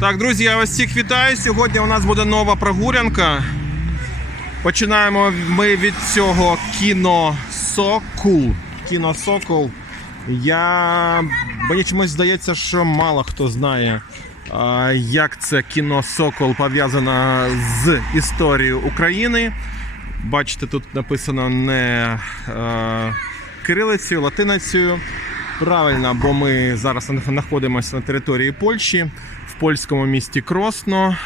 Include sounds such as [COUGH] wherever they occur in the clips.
Так, друзі, я вас всіх вітаю. Сьогодні у нас буде нова прогулянка. Починаємо ми від цього кіно Сокул. Кіно Сокол. Я мені чомусь здається, що мало хто знає, як це кіно Сокол пов'язано з історією України. Бачите, тут написано не е, кирилицею, латиницею. Правильно, бо ми зараз знаходимося на території Польщі в польському місті Кросно.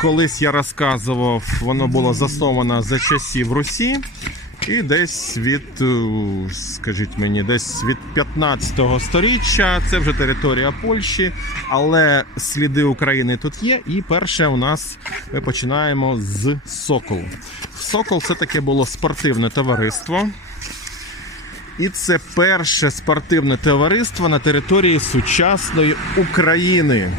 Колись я розказував, воно було засновано за часів Русі. І десь від, е, скажіть мені, десь від 15 сторіччя це вже територія Польщі, але сліди України тут є. І перше у нас ми починаємо з Сокол. Сокол це таке було спортивне товариство. І це перше спортивне товариство на території сучасної України.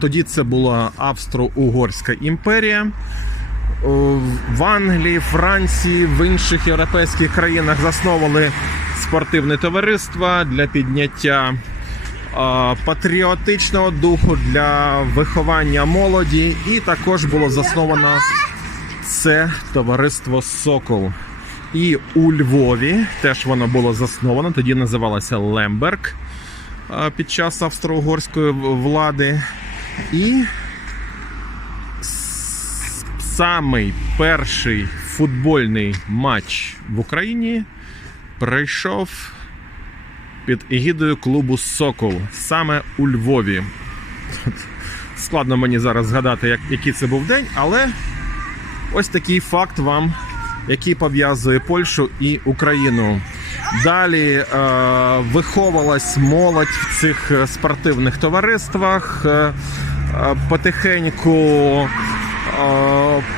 Тоді це була Австро-Угорська імперія. В Англії, Франції, в інших європейських країнах засновували спортивне товариство для підняття патріотичного духу, для виховання молоді. І також було засновано це товариство Сокол. І у Львові теж воно було засновано, тоді називалося Лемберг під час австро-угорської влади. І самий перший футбольний матч в Україні прийшов під егідою клубу Сокол саме у Львові. Складно мені зараз згадати, як, який це був день, але ось такий факт вам, який пов'язує Польщу і Україну. Далі е, виховувалась молодь в цих е, спортивних товариствах. Е, е, потихеньку е,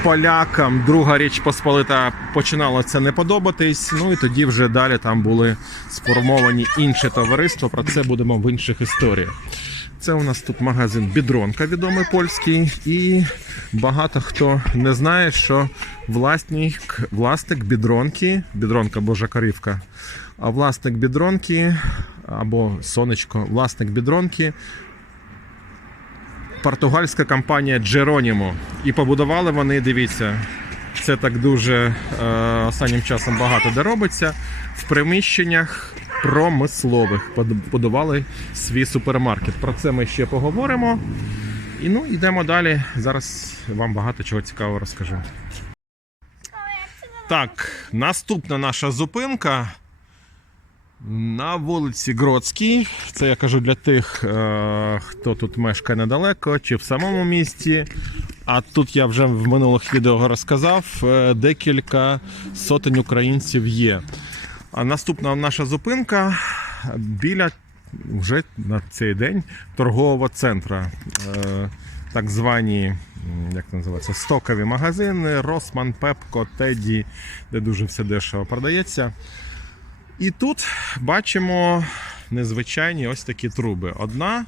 полякам Друга Річ Посполита починало це не подобатись. Ну і тоді вже далі там були сформовані інші товариства. Про це будемо в інших історіях. Це у нас тут магазин Бідронка, відомий польський, і багато хто не знає, що власник, власник бідронки, бідронка Божа корівка, а власник бідронки або сонечко, власник бідронки. Португальська компанія Джеронімо. І побудували вони, дивіться, це так дуже е, останнім часом багато де робиться. В приміщеннях промислових Под- будували свій супермаркет. Про це ми ще поговоримо. І ну, йдемо далі. Зараз вам багато чого цікавого розкажу. Так, наступна наша зупинка на вулиці Гродській. Це я кажу для тих, е, хто тут мешкає недалеко чи в самому місті. А тут я вже в минулих відео розказав, е, декілька сотень українців є. Наступна наша зупинка біля вже на цей день торгового центру. Е, Так звані, як називається, стокові магазини, Росман, Пепко, Теді, де дуже все дешево продається. І тут бачимо незвичайні ось такі труби. Одна,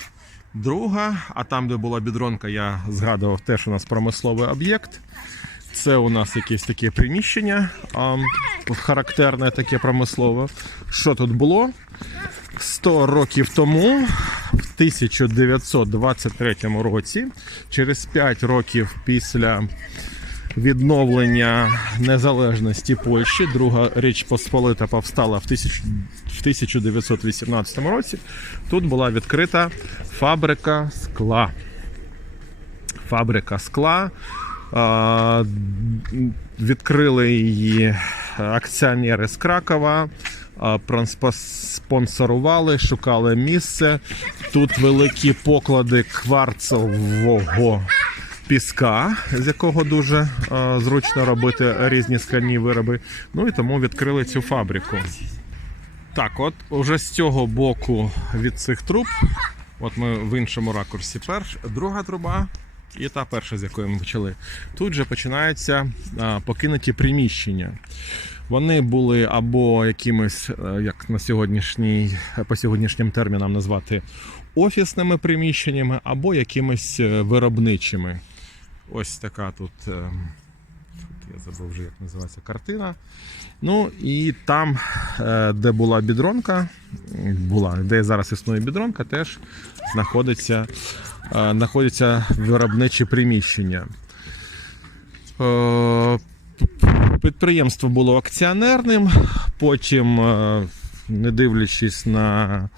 друга, а там, де була бідронка, я згадував теж у нас промисловий об'єкт. Це у нас якесь таке приміщення, а, характерне таке промислове. Що тут було? 100 років тому, в 1923 році, через 5 років після відновлення незалежності Польщі, Друга Річ Посполита повстала в, тисяч, в 1918 році. Тут була відкрита фабрика скла. Фабрика скла. Відкрили її акціонери з Кракова, спонсорували, шукали місце. Тут великі поклади кварцового піска, з якого дуже зручно робити різні скляні вироби. Ну і тому відкрили цю фабрику. Так, от уже з цього боку від цих труб, от ми в іншому ракурсі. Перш, друга труба і та перша, з якої ми почали. Тут же починаються покинуті приміщення. Вони були або якимись, е, як на сьогоднішній, по сьогоднішнім термінам назвати, офісними приміщеннями, або якимись е, виробничими. Ось така тут. е, я забув вже, як називається картина. Ну і там, де була бідронка, була, де зараз існує бідронка, теж знаходиться, е, виробничі приміщення. Е, Підприємство було акціонерним, потім, е, не дивлячись на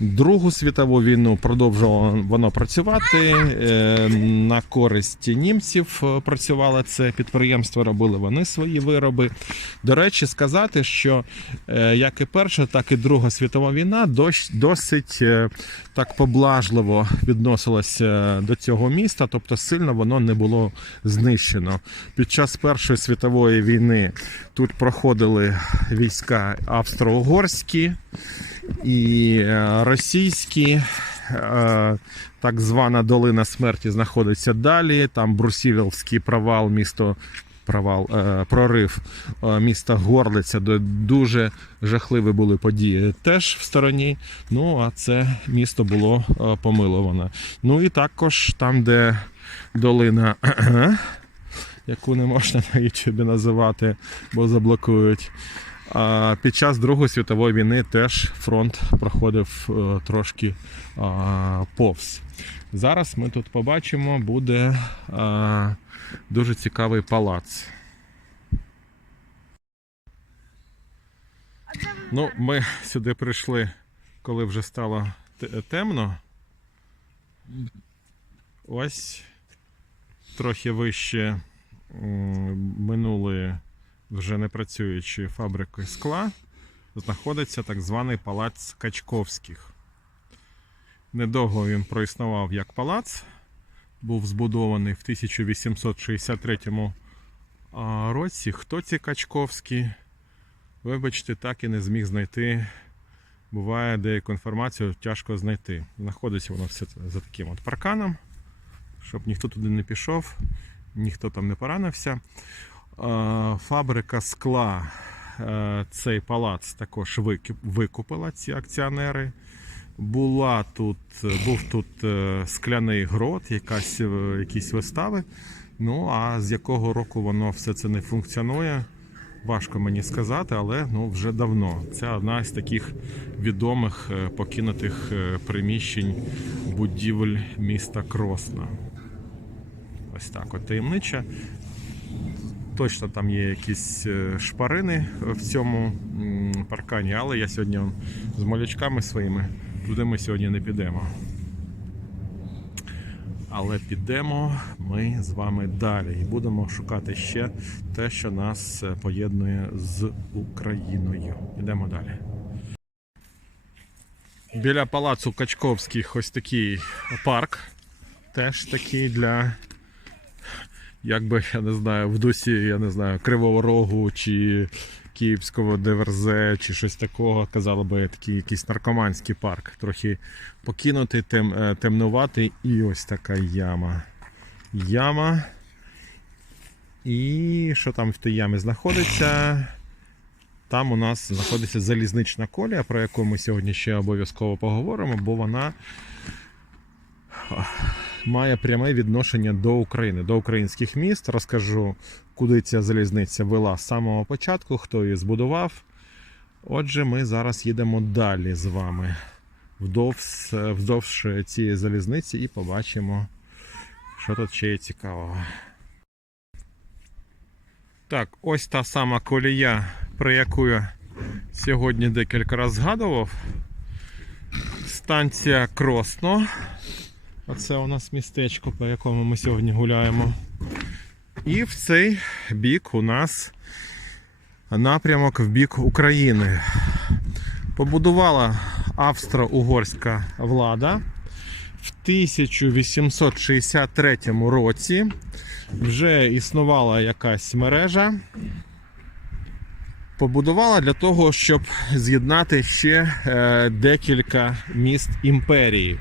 Другу світову війну, продовжувало воно працювати. Е, На користь німців е, працювало це підприємство, робили вони свої вироби. До речі, сказати, що е, як і Перша, так і Друга світова війна досить так поблажливо відносилася до цього міста, тобто сильно воно не було знищено. Під час Першої світової війни тут проходили війська австро-угорські і е, російські. Е, Так звана долина смерті знаходиться далі. Там Брусілівський провал, місто провал, е, прорив міста Горлиця, де дуже жахливі були події теж в стороні. Ну, а це місто було е, помиловано. Ну і також там, де долина, [CLEARS THROAT] яку не можна на Ютубі називати, бо заблокують. Під час Другої світової війни теж фронт проходив е, трошки повз. Зараз ми тут побачимо, буде дуже цікавий палац. Ну, ми сюди прийшли, коли вже стало темно. Ось трохи вище минули вже не працюючі фабрики скла, знаходиться так званий палац Качковських. Недовго він проіснував як палац, був збудований в 1863 році. Хто ці Качковські? Вибачте, так і не зміг знайти. Буває деяку інформацію тяжко знайти. Знаходиться воно все за таким от парканом, щоб ніхто туди не пішов, ніхто там не поранився. Е, Фабрика скла е, цей палац також викупила ці акціонери. Була тут, був тут е, скляний грот, якась, якісь вистави. Ну а з якого року воно все це не функціонує, важко мені сказати, але ну, вже давно. Це одна з таких відомих покинутих приміщень будівель міста Кросна. Ось так от таємнича. Точно там є якісь е, шпарини в цьому паркані, але я сьогодні з малючками своїми туди ми сьогодні не підемо. Але підемо ми з вами далі і будемо шукати ще те, що нас е, поєднує з Україною. Ідемо далі. Біля палацу Качковських ось такий парк. Теж такий для якби я не знаю, в дусі, я не знаю, Кривого Рогу чи Київського ДВРЗ, чи щось такого, казали би, такий якийсь наркоманський парк. Трохи покинутий, тем, е, темнуватий, і ось така яма. Яма. І що там в тій ямі знаходиться? Там у нас знаходиться залізнична колія, про яку ми сьогодні ще обов'язково поговоримо, бо вона має пряме відношення до України, до українських міст. Розкажу, куди ця залізниця вела з самого початку, хто її збудував. Отже, ми зараз їдемо далі з вами вдовж, вздовж цієї залізниці і побачимо, що тут ще є цікавого. Так, ось та сама колія, про яку я сьогодні декілька разів згадував. Станція Кросно. Оце у нас містечко, по якому ми сьогодні гуляємо. І в цей бік у нас напрямок в бік України. Побудувала австро-угорська влада в 1863 році. Вже існувала якась мережа. Побудувала для того, щоб з'єднати ще е, декілька міст імперії.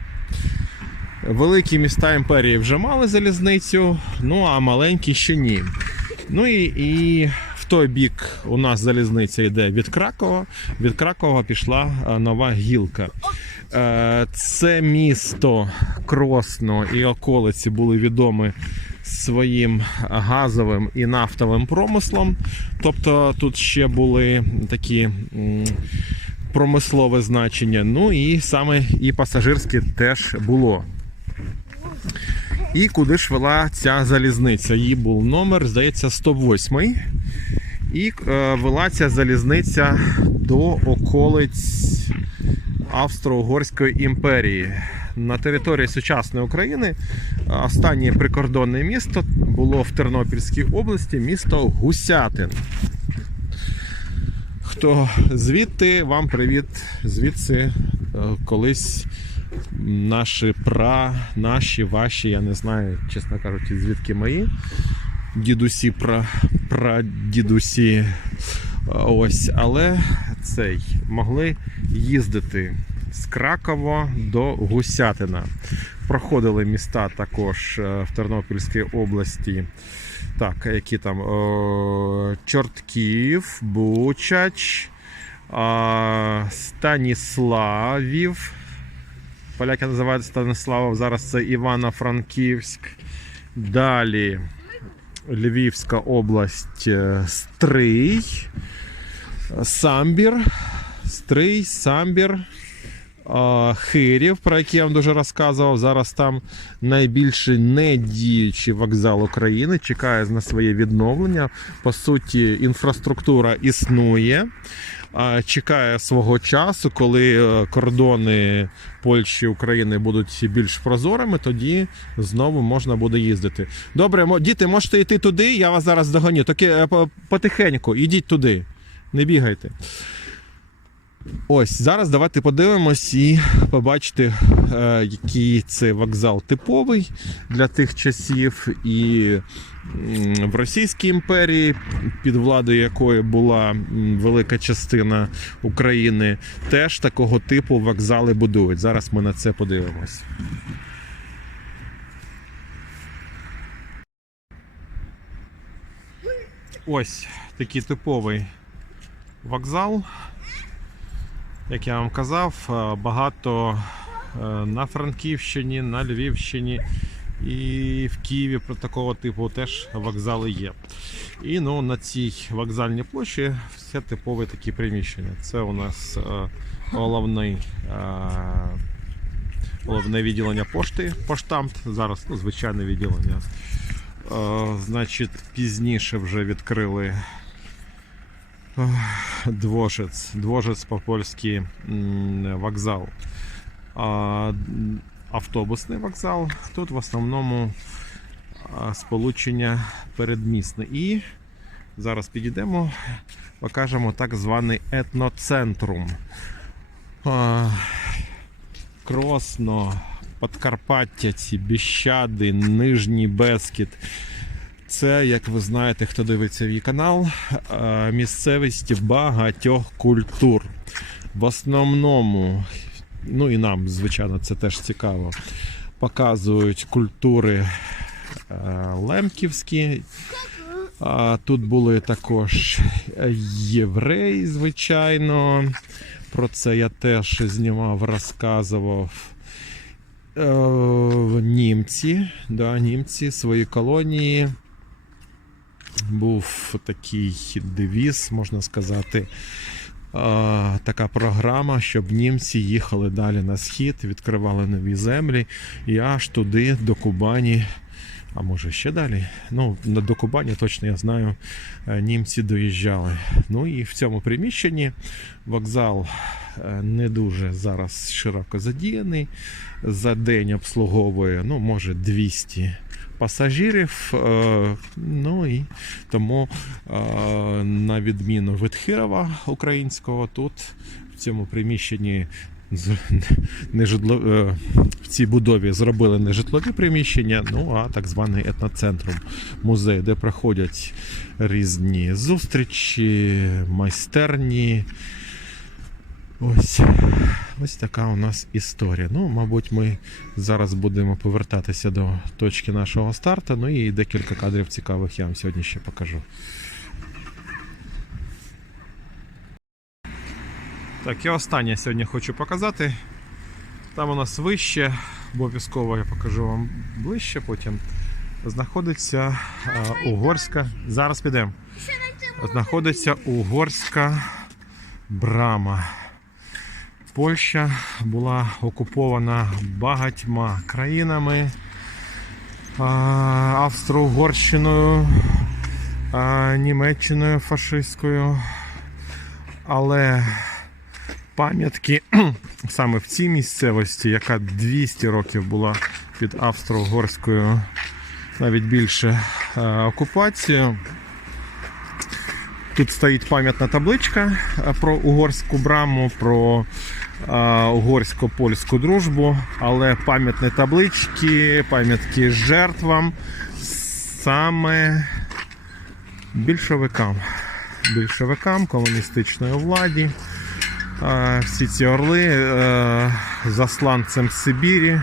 Великі міста імперії вже мали залізницю, ну а маленькі ще ні. Ну і, і в той бік у нас залізниця йде від Кракова. Від Кракова пішла е, нова гілка. Е, Це місто Кросно і околиці були відомі своїм газовим і нафтовим промислом. Тобто тут ще були такі промислове значення. Ну і саме і пасажирське теж було. І куди ж вела ця залізниця? Її був номер, здається, 108. І е, вела ця залізниця до околиць Австро-Угорської імперії. На території сучасної України е, останнє прикордонне місто було в Тернопільській області, місто Гусятин. Хто звідти, вам привіт. Звідси е, колись наші пра, наші, ваші, я не знаю, чесно кажучи, звідки мої дідусі, пра, прадідусі. Ось, але цей могли їздити з Кракова до Гусятина. Проходили міста також е, в Тернопільській області. Так, які там о, Чортків, Бучач, а, Станіславів. Поляки називають Станіславов, зараз це Івано-Франківськ. Далі Львівська область, е, Стрий, Самбір, Стрий, Самбір, Хирів, про який я вам дуже розказував. Зараз там найбільший недіючий вокзал України чекає на своє відновлення. По суті, інфраструктура існує. Чекає свого часу, коли е, кордони Польщі України будуть більш прозорими, тоді знову можна буде їздити. Добре, діти, можете йти туди, я вас зараз догоню. Таке е, потихеньку, ідіть туди, не бігайте. Ось зараз давайте подивимось і побачите, е, який це вокзал типовий для тих часів, і в Російській імперії, під владою якої була велика частина України, теж такого типу вокзали будують. Зараз ми на це подивимось. Ось такий типовий вокзал. Як я вам казав, е, багато е, на Франківщині, на Львівщині і в Києві про такого типу теж вокзали є. І ну, на цій вокзальній площі все типові такі приміщення. Це у нас е, головний, головне відділення пошти, поштамт. Зараз ну, звичайне відділення. Е, значить, пізніше вже відкрили Dworzec, Dworzec по-польськи вокзал. А, автобусний вокзал. Тут в основному сполучення передмісне. І зараз підійдемо, покажемо так званий етноцентрум. Кросно, Подкарпаття, ці Біщади, Нижній Бескіт. Це, як ви знаєте, хто дивиться мій канал, е, місцевість багатьох культур. В основному, ну і нам, звичайно, це теж цікаво. Показують культури е, лемківські. Тут були також євреї, звичайно. Про це я теж знімав, розказував. Е, Німці, да, німці, свої колонії. Був такий девіз, можна сказати, така програма, щоб німці їхали далі на схід, відкривали нові землі і аж туди, до Кубані. А може ще далі? Ну, до Кубані точно я знаю, е, німці доїжджали. Ну і в цьому приміщенні вокзал е, не дуже зараз широко задіяний. За день обслуговує, ну, може, 200 пасажирів. е, Ну і тому, е, на відміну від Хирова українського, тут в цьому приміщенні е, в цій будові зробили не житлові приміщення, ну а так званий етноцентрум, музей, де проходять різні зустрічі, майстерні. Ось, ось така у нас історія. Ну, мабуть, ми зараз будемо повертатися до точки нашого старту. Ну і декілька кадрів цікавих я вам сьогодні ще покажу. Так, і останнє сьогодні хочу показати. Там у нас вище, обов'язково я покажу вам ближче потім. знаходиться е, угорська. Зараз підемо. Знаходиться угорська брама. Польща була окупована багатьма країнами. Австро-Угорщиною, Німеччиною фашистською. Але пам'ятки [CLEARS THROAT] саме в цій місцевості, яка 200 років була під австро-угорською, навіть більше е, окупацією. Тут стоїть пам'ятна табличка е, про угорську браму, про е, угорсько-польську дружбу, але пам'ятні таблички, пам'ятки жертвам саме більшовикам. Більшовикам, комуністичної владі. Е, Всі ці орли е, засланцем Сибірі.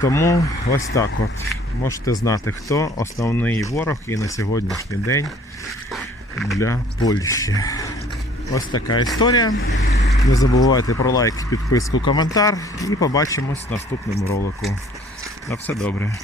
Тому ось так от. Можете знати, хто основний ворог і на сьогоднішній день для Польщі. Ось така історія. Не забувайте про лайк, підписку, коментар і побачимось в наступному ролику. На все добре.